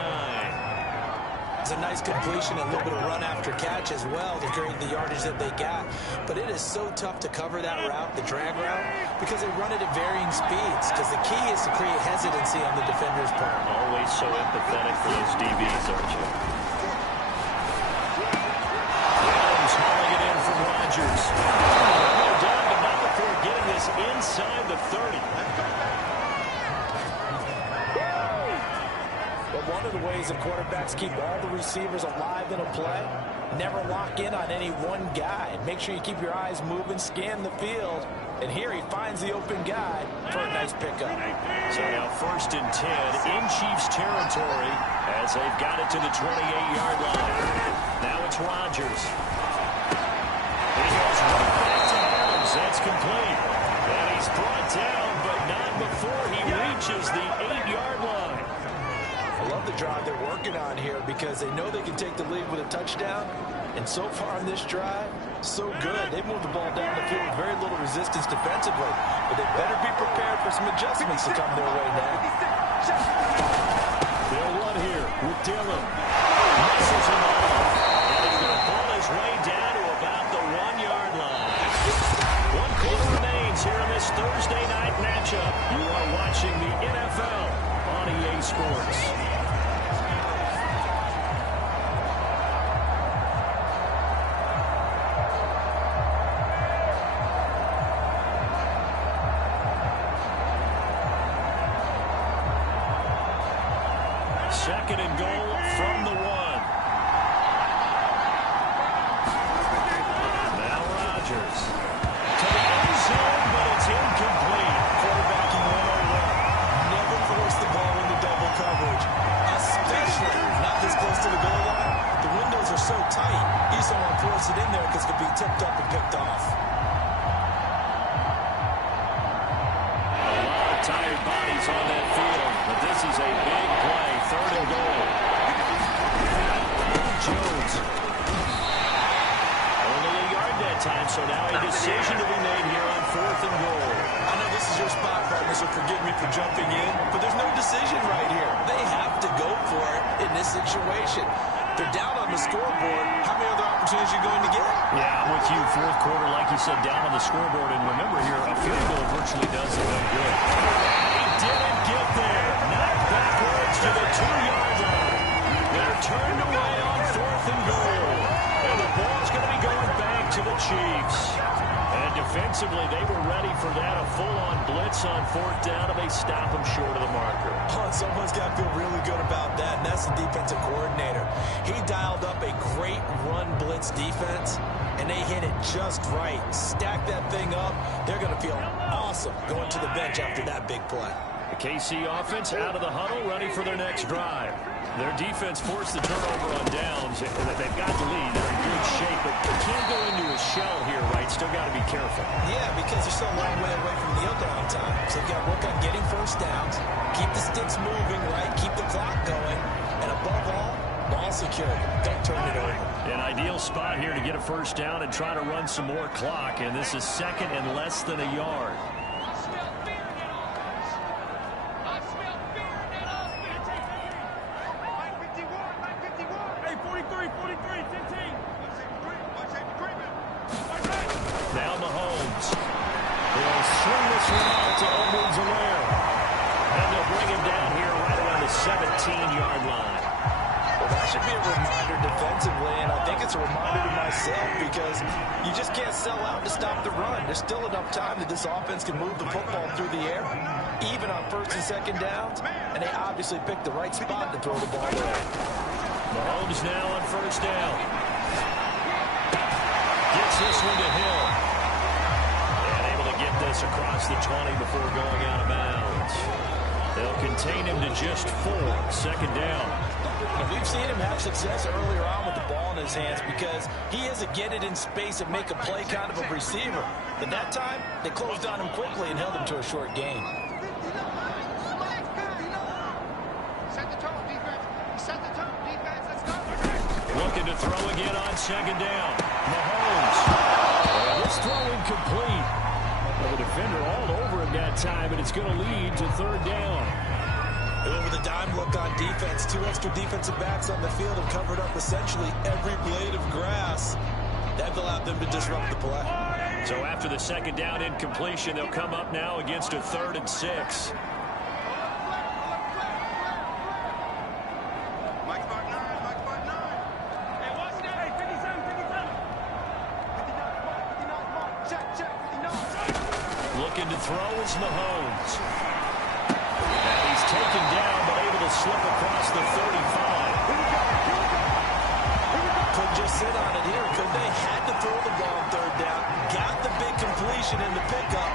It's a nice completion, a little bit of run after catch as well to create the yardage that they got. But it is so tough to cover that route, the drag route, because they run it at varying speeds. Because the key is to create hesitancy on the defender's part. Always so empathetic for those DBs, aren't you? Adams hauling it in from Rodgers. Well done, but not before getting this inside the 30. One of the ways that quarterbacks keep all the receivers alive in a play, never lock in on any one guy. Make sure you keep your eyes moving, scan the field, And here he finds the open guy for a nice pickup. So now 1st and 10 in Chiefs territory as they've got it to the 28-yard line. Now it's Rodgers. He goes right back to Adams. That's complete. And he's brought down, but not before he reaches the 8-yard line. I love the drive they're working on here because they know they can take the lead with a touchdown. And so far on this drive, so good. They've moved the ball down the field with very little resistance defensively. But they better be prepared for some adjustments to come their way now. They'll run here with Dillon. Misses him off. And he's going to pull his way down to about the 1-yard line. 1 quarter remains here in this Thursday night matchup. You are watching the NFL on EA Sports. Second and goal from the 1. Now Rodgers to the end zone, but it's incomplete. Quarterbacking 101. Never force the ball into double coverage, especially not this close to the goal line. The windows are so tight, you just don't want to force it in there because it could be tipped up and picked off. A lot of tired bodies on that field, but this is a big play. 3rd and goal. Jones. Only a yard that time, so now a decision to be made here on 4th and goal. I know this is your spot, partner, so forgive me for jumping in, but there's no decision right here. They have to go for it in this situation. They're down on the scoreboard. How many other opportunities are you going to get? Yeah, I'm with you. 4th quarter, like you said, down on the scoreboard. And remember here, a field goal virtually does them no good. He didn't get there. Knocked backwards to the 2-yard line. They're turned away on 4th and goal. And the ball's going to be going back to the Chiefs. And defensively, they were ready for that. A full-on blitz on 4th down, and they stop him short of the marker. Oh, and someone's got to feel really good about that, and that's the defensive coordinator. He dialed up a great run blitz defense, and they hit it just right. Stack that thing up. They're going to feel awesome going to the bench after that big play. The KC offense out of the huddle, ready for their next drive. Their defense forced the turnover on downs. They've got the lead. They're in good shape, but they can't go into a shell here, right? Still got to be careful. Yeah, because they're still a long way away from kneel down time. So they've got to work on getting first downs, keep the sticks moving, right? Keep the clock going. And above all, ball security. Don't turn it over. An ideal spot here to get a first down and try to run some more clock. And this is 2nd and less than a yard. Now Mahomes. He'll swing this one out to Edwards-Helaire. And they'll bring him down here right around the 17-yard line. Well, that should be a reminder defensively, and I think it's a reminder to myself because you just can't sell out to stop the run. There's still enough time that this offense can move the football through the air, even on 1st and 2nd downs, and they obviously picked the right spot to throw the ball there. Mahomes now on 1st down. Gets this one to Hill. And able to get this across the 20 before going out of bounds. They'll contain him to just 4. 2nd down. And we've seen him have success earlier on with the ball in his hands because he is a get it in space and make a play kind of a receiver. But that time, they closed on him quickly and held him to a short gain. Set the tone, defense. Set the tone, defense. Let's go. Looking to throw again on 2nd down. Mahomes. Well, this throw incomplete. Well, the defender all over him that time, and it's going to lead to 3rd down. Over the dime look on defense. 2 extra defensive backs on the field have covered up essentially every blade of grass. That allowed them to disrupt the play. So after the 2nd down incompletion, they'll come up now against a 3rd and 6. Mike Spot 9, Mike Spot 9. Hey, watch that. Hey, 57, 57. 59, check, check, 59. Looking to throw is Mahomes. And he's taken down, but able to slip across the 35. Could just sit on it here, could they? Had to throw the ball on 3rd down. Got the big completion in the pickup.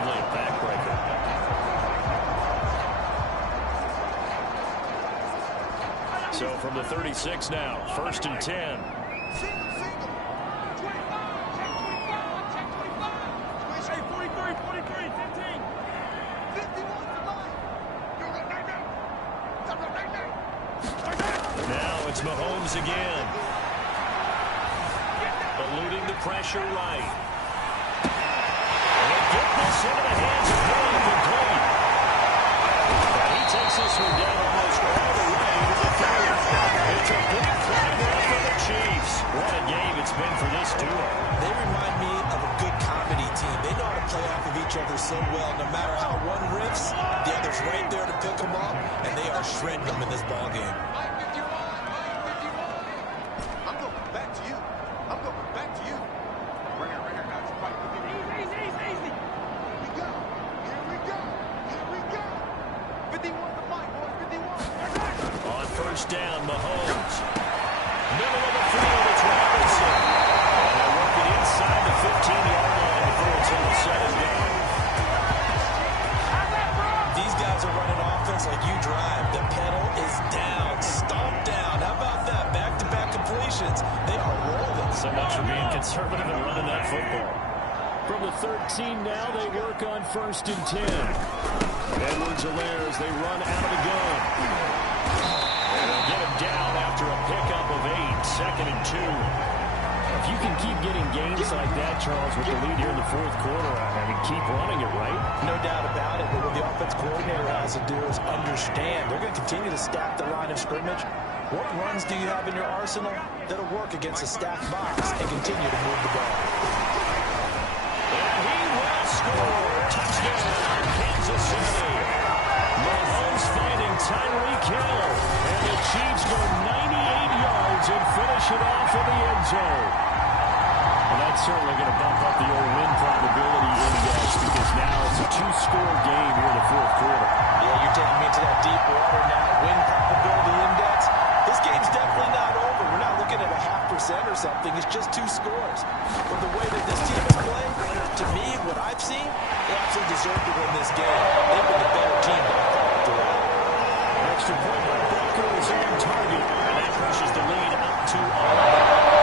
defensively a backbreaker. So from the 36 now, 1st and 10. Now it's Mahomes again. Eluding the pressure right. And they get this into the hands of William McCoy. He takes this one down almost all the way to the 30. It's a big play there for the Chiefs. What a game it's been for this duo. They remind me of a good comedy team. They know how to play off of each other so well. No matter how one riffs, the other's right there to pick them up, and they are shredding them in this ballgame. I'm going back to you. I'm going back to you. Right here, guys. Fight with me. Easy. Here we go. Here we go. 51 to Mike, boys. 51. On 1st down, Mahomes. Middle of the field, it's Robinson. And they're working inside the 15-yard line before it's all said and done. These guys are running offense like you drive. The pedal is down, stomped down. How about that? Back-to-back completions. They are rolling. So much for being conservative and running that football. From the 13 now, they work on 1st and 10. Edwards-Helaire as they run out of the gun. And they'll get him down after a pickup of 8, 2nd and 2. If you can keep getting gains like that, Charles, with the lead here in the 4th quarter, I mean, keep running it, right? No doubt about it, but what the offense coordinator has to do is understand. They're going to continue to stack the line of scrimmage. What runs do you have in your arsenal that'll work against a stacked box and continue to move the ball? And he will score. Touchdown, Kansas City. Mahomes finding Tyreek Hill. And the Chiefs go 98 yards and finish it off in the end zone. And that's certainly going to bump up the old win probability index because now it's a 2-score game here in the 4th quarter. Yeah, you're taking me to that deep water now. Win probability index. This game's definitely not over. We're not looking at a 0.5% or something. It's just 2 scores. But the way that this team is playing, to me, what I've seen, they absolutely deserve to win this game. They've been the better team by far throughout. Extra point by Booker is on target. And that pushes the lead up to 11.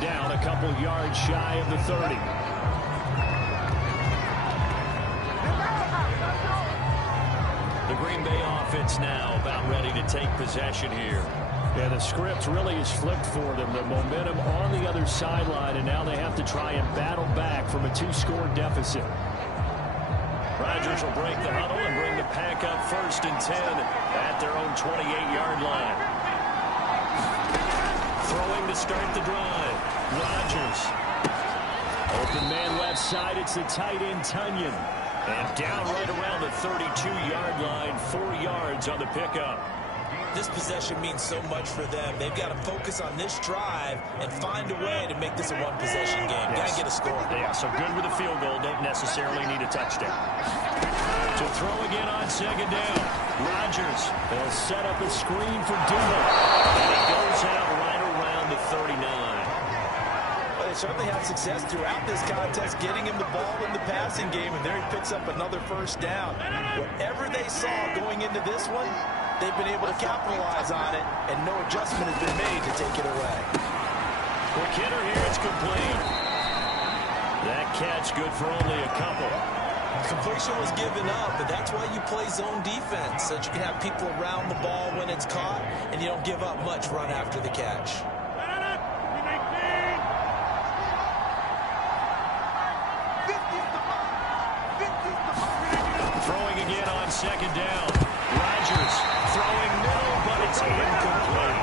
Down a couple yards shy of the 30. The Green Bay offense now about ready to take possession here. Yeah, the script really is flipped for them. The momentum on the other sideline, and now they have to try and battle back from a 2-score deficit. Rodgers will break the huddle and bring the pack up 1st and 10 at their own 28-yard line. Throwing to start the drive. Rodgers. Open man left side. It's the tight end, Tunyon. And down right around the 32-yard line. 4 yards on the pickup. This possession means so much for them. They've got to focus on this drive and find a way to make this a one-possession game. Got to get a score. Yeah, so good with a field goal. Don't necessarily need a touchdown. To throw again on 2nd down. Rodgers. They'll set up a screen for Duvall. And he goes out right around the 39. Well, they certainly had success throughout this contest getting him the ball in the passing game, and there he picks up another 1st down. Whatever they saw going into this one, they've been able to capitalize on it, and no adjustment has been made to take it away. Quick hitter here, it's complete. That catch good for only a couple. Completion was given up, but that's why you play zone defense, so that you can have people around the ball when it's caught, and you don't give up much run after the catch. Throwing again on 2nd down. Rodgers throwing middle, but it's incomplete.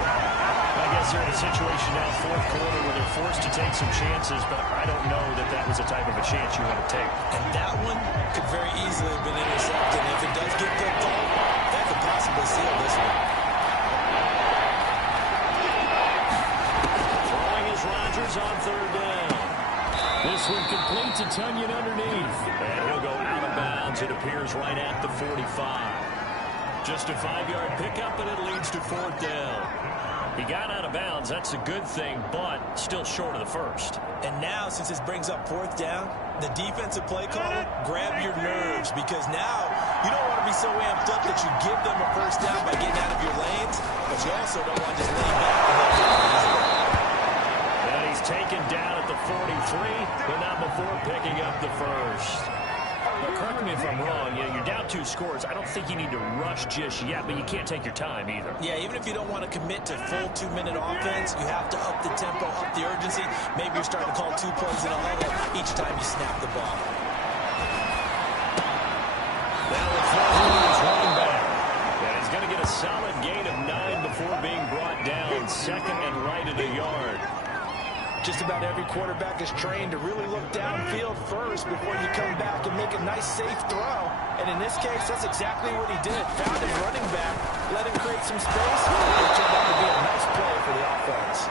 I guess they're in a situation now, 4th quarter, where they're forced to take some chances, but I don't know that that was the type of a chance you want to take. And that one could very easily have been intercepted. If it does get picked off, that could possibly seal this one. Throwing is Rodgers on 3rd down. This This one complete to Tunyon underneath. And he'll go out of bounds. It appears right at the 45. Just a 5-yard pickup, and it leads to 4th down. He got out of bounds. That's a good thing, but still short of the first. And now, since this brings up 4th down, the defensive play caller, grab your nerves, because now you don't want to be so amped up that you give them a first down by getting out of your lanes, but you also don't want to just lay back and let them easy. And he's taken down at the 43, but not before picking up the first. Now, correct me if I'm wrong. You're down 2 scores. I don't think you need to rush just yet, but you can't take your time either. Yeah, even if you don't want to commit to full 2-minute offense, you have to up the tempo, up the urgency. Maybe you're starting to call 2 plays in a huddle each time you snap the ball. Now with 4 years running back. And he's going to get a solid gain of 9 before being brought down. 2nd and right at a yard. Just about every quarterback is trained to really look downfield first before you come back and make a nice, safe throw. And in this case, that's exactly what he did. Found his running back, let him create some space. It turned out to be a nice play for the offense.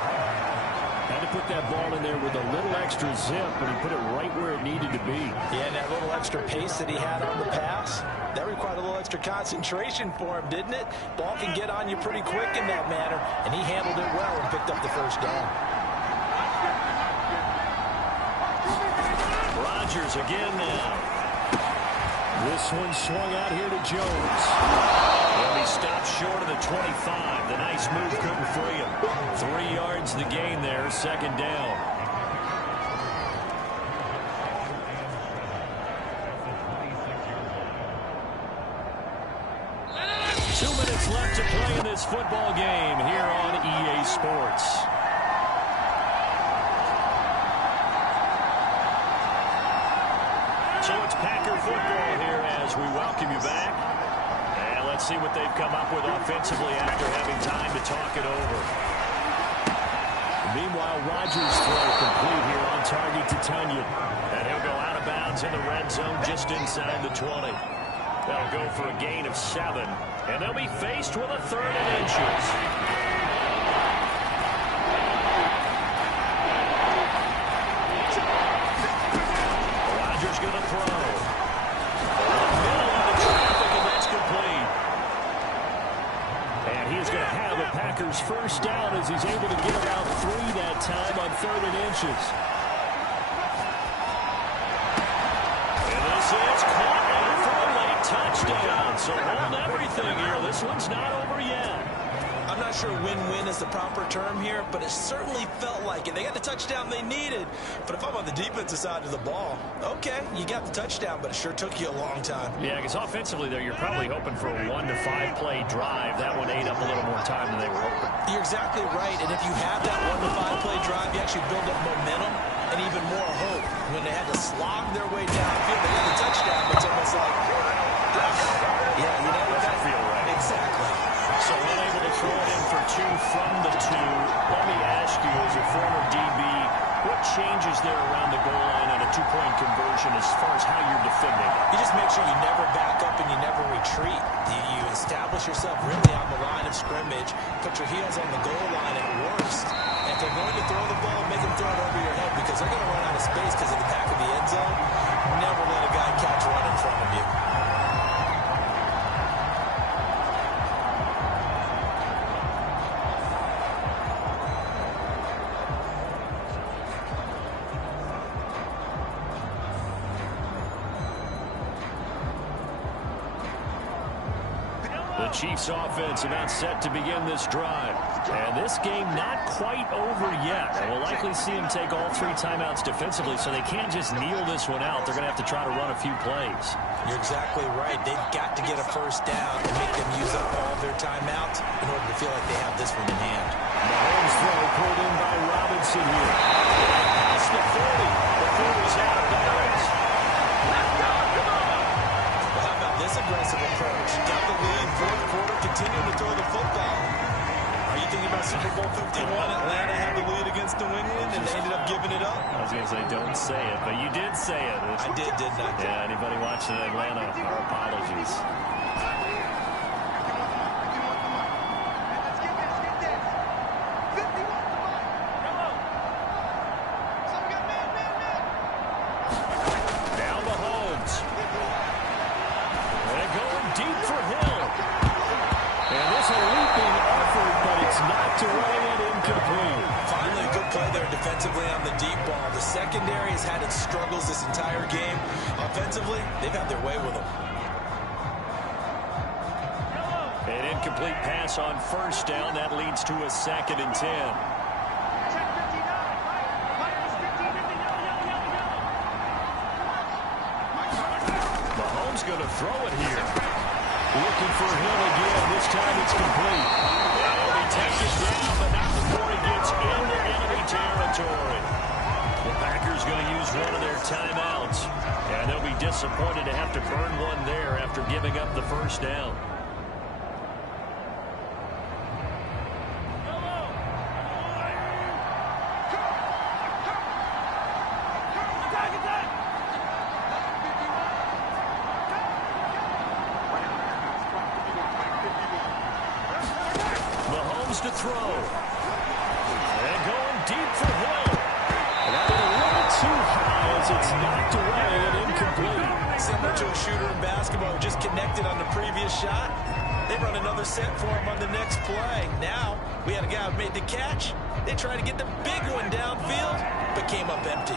Had to put that ball in there with a little extra zip, but he put it right where it needed to be. Yeah, and that little extra pace that he had on the pass, that required a little extra concentration for him, didn't it? Ball can get on you pretty quick in that manner, and he handled it well and picked up the first down. Rodgers again now. This one swung out here to Jones. Well, he stopped short of the 25. The nice move couldn't free him. 3 yards the gain there, 2nd down. Two minutes left to play in this football game here on EA Sports. So it's Packer football here as we welcome you back. And let's see what they've come up with offensively after having time to talk it over. Meanwhile, Rodgers' throw complete here on target to Tunyon. And he'll go out of bounds in the red zone just inside the 20. They'll go for a gain of 7. And they'll be faced with a 3rd and inches. Rodgers going to throw. Middle of the traffic, and that's complete. And he is going to have a Packers first down as he's able to get about 3 that time on 3rd and inches. And this is caught in for a late touchdown. So hold everything here. This one's not over yet. I'm not sure win-win is the proper term here, but it certainly felt like it. They got the touchdown they needed, but if I'm on the defensive side of the ball, okay, you got the touchdown, but it sure took you a long time. Yeah, because offensively, there, you're probably hoping for a 1 to 5 play drive. That one ate up a little more time than they were hoping. You're exactly right, and if you have that 1 to 5 play drive, you actually build up momentum and even more hope. When they had to slog their way downfield, they got the touchdown, but it's almost like, yeah, you know, That doesn't feel right. Exactly. So unable to throw it in for 2 from the 2. Let me ask you, as a former DB, what changes there around the goal line on a 2-point conversion as far as how you're defending? You just make sure you never back up and you never retreat. You establish yourself really on the line of scrimmage, put your heels on the goal line at worst. And if they're going to throw the ball, make them throw it over your head because they're going to run out of space because of the back of the end zone. Never let a guy catch one in front of you. The Chiefs offense about set to begin this drive. And this game not quite over yet. And we'll likely see them take all 3 timeouts defensively, so they can't just kneel this one out. They're going to have to try to run a few plays. You're exactly right. They've got to get a first down and make them use up all of their timeouts in order to feel like they have this one in hand. Mahomes throw pulled in by Robinson here. Past the 40 before he's out of bounds. Well, how about this aggressive approach? Got the lead, 4th quarter, continuing to throw the football. Are you thinking about Super Bowl 51? Atlanta had the lead against New England, and they ended up giving it up. I was going to say, don't say it, but you did say it. I did, didn't I? Yeah, anybody watching Atlanta, our apologies. for Hill. And this a leaping effort, but it's knocked away and incomplete. Finally, a good play there defensively on the deep ball. The secondary has had its struggles this entire game. Offensively, they've had their way with them. An incomplete pass on first down. That leads to a 2nd and 10. Mahomes going to throw it here. Looking for Hill again. This time it's complete. And he'll be taken down, but not before he gets into enemy territory. The Packers going to use one of their timeouts. And they'll be disappointed to have to burn one there after giving up the first down. To throw. And going deep for Hill. That went a little too high as it's knocked away and incomplete. Similar to a shooter in basketball who just connected on the previous shot. They run another set for him on the next play. Now, we had a guy who made the catch. They tried to get the big one downfield, but came up empty.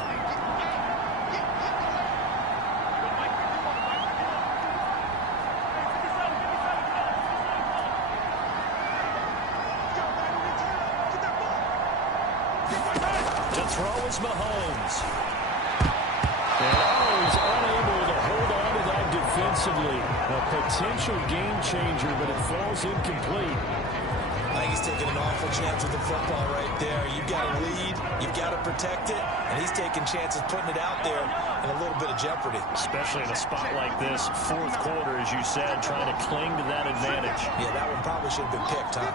Throw is Mahomes. And he's unable to hold on to that defensively. A potential game changer, but it falls incomplete. I think he's taking an awful chance with the football right there. You've got to lead, you've got to protect it, and he's taking chances putting it out there in a little bit of jeopardy. Especially in a spot like this, 4th quarter, as you said, trying to cling to that advantage. Yeah, that one probably should have been picked, huh?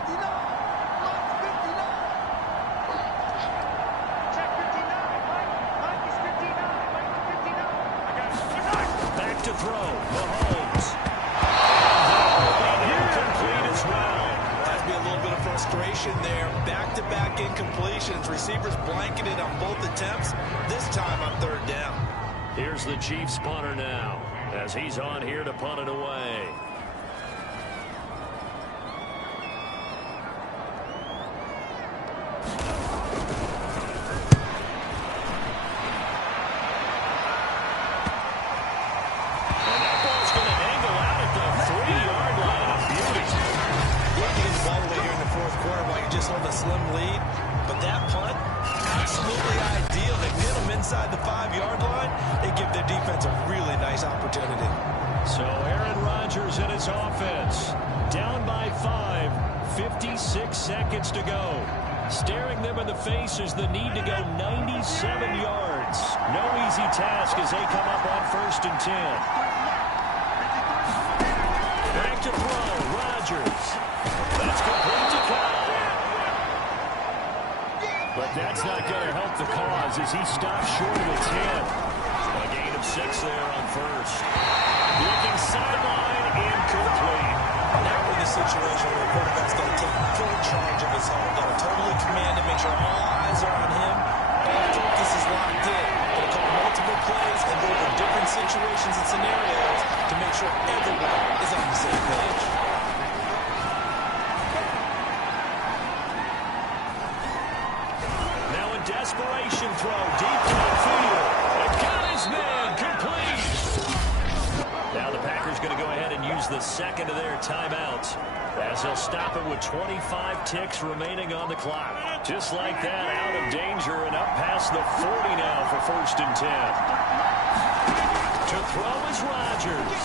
To throw, Mahomes. Incomplete as well. Has to be a little bit of frustration there. Back-to-back incompletions. Receivers blanketed on both attempts. This time on 3rd down. Here's the Chiefs punter now, as he's on here to punt it away. Slim lead, but that punt, absolutely ideal. They pin them inside the 5-yard line. They give their defense a really nice opportunity. So Aaron Rodgers and his offense down by 5, 56 seconds to go. Staring them in the face is the need to go 97 yards. No easy task as they come up on 1st and 10. Back to throw, Rodgers. That's complete to Kyle. But that's not going to help the cause as he stops short of the 10. A gain of 6 there on 1st. Looking sideline, incomplete. Now we're in the situation where the quarterback's got to take full charge of his home. Got to totally command it, make sure all eyes are on him. All focus is locked in. Going to call multiple plays and go over different situations and scenarios to make sure everyone is on the same page. Desperation throw deep downfield. And got his man complete. Now the Packers going to go ahead and use the 2nd of their timeouts as they'll stop it with 25 ticks remaining on the clock. Just like that, out of danger and up past the 40 now for 1st and 10. To throw is Rodgers.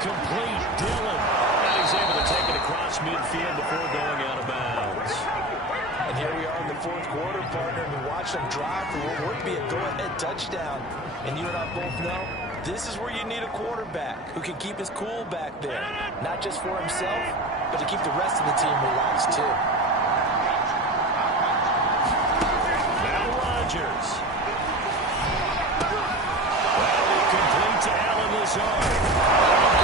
Complete, Dillon. And he's able to take it across midfield before going out of bounds. And here we are in the 4th quarter, partner, and we watch them drive for what would be a go-ahead touchdown. And you and I both know this is where you need a quarterback who can keep his cool back there. Not just for himself, but to keep the rest of the team relaxed, too. Now Rodgers. That'll be complete to Allen Lazard.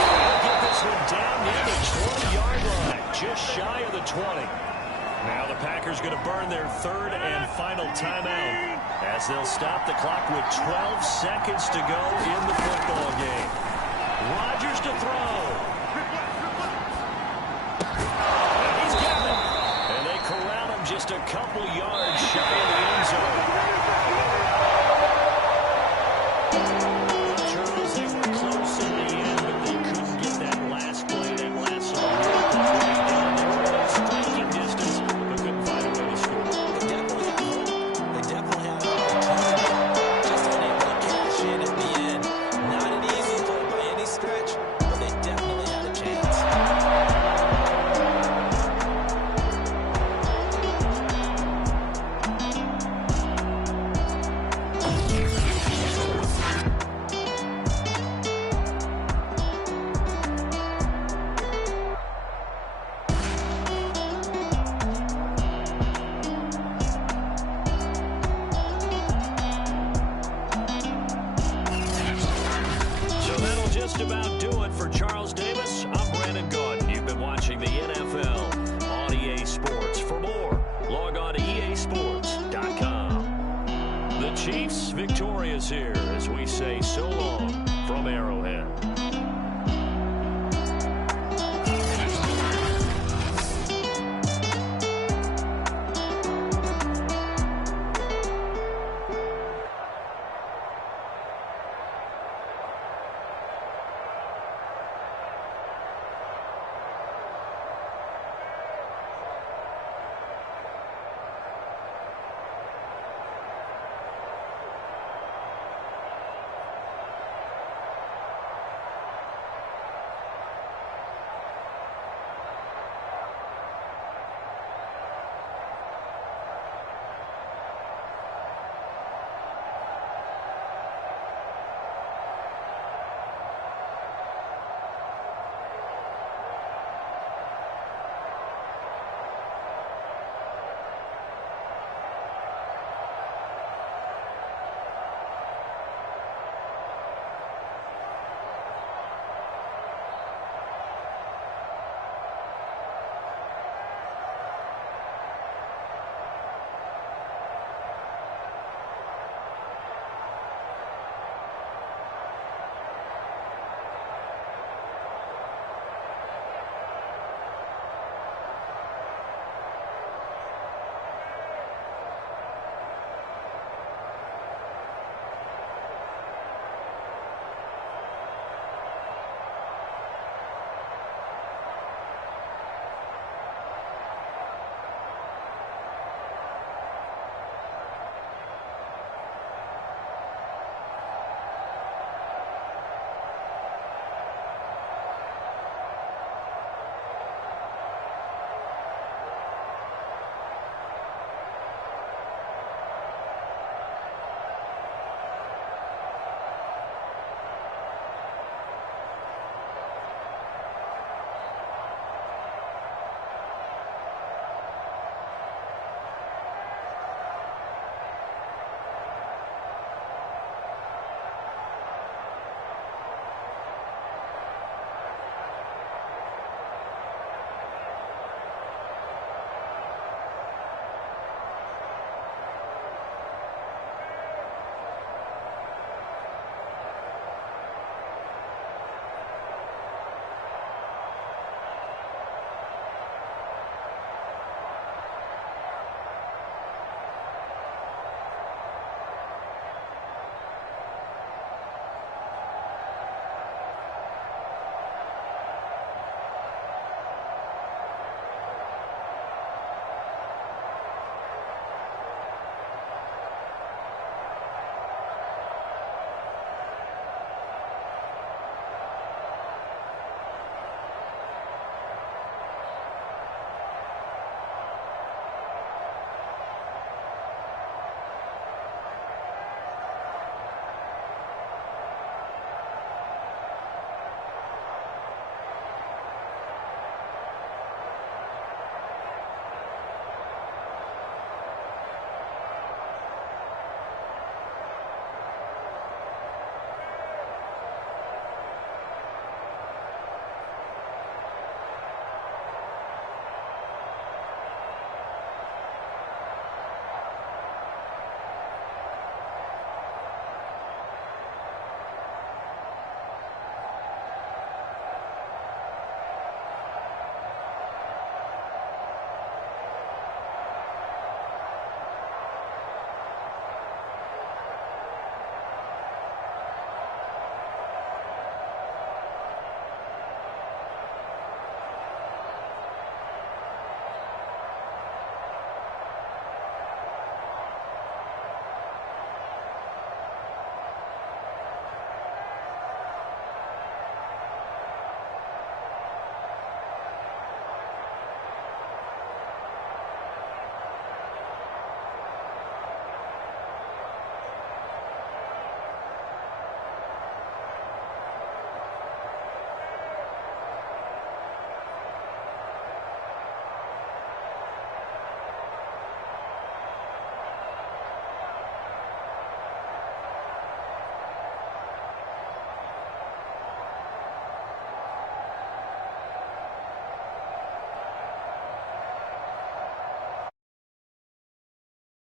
He'll get this one down near the 20-yard line, just shy of the 20. Now the Packers going to burn their 3rd and final timeout as they'll stop the clock with 12 seconds to go in the football game. Rodgers to throw. just about do it for Charles Davis. I'm Brandon Gaudin. You've been watching the NFL on EA Sports. For more, log on to easports.com. The Chiefs victorious here as we say so long from Arrowhead.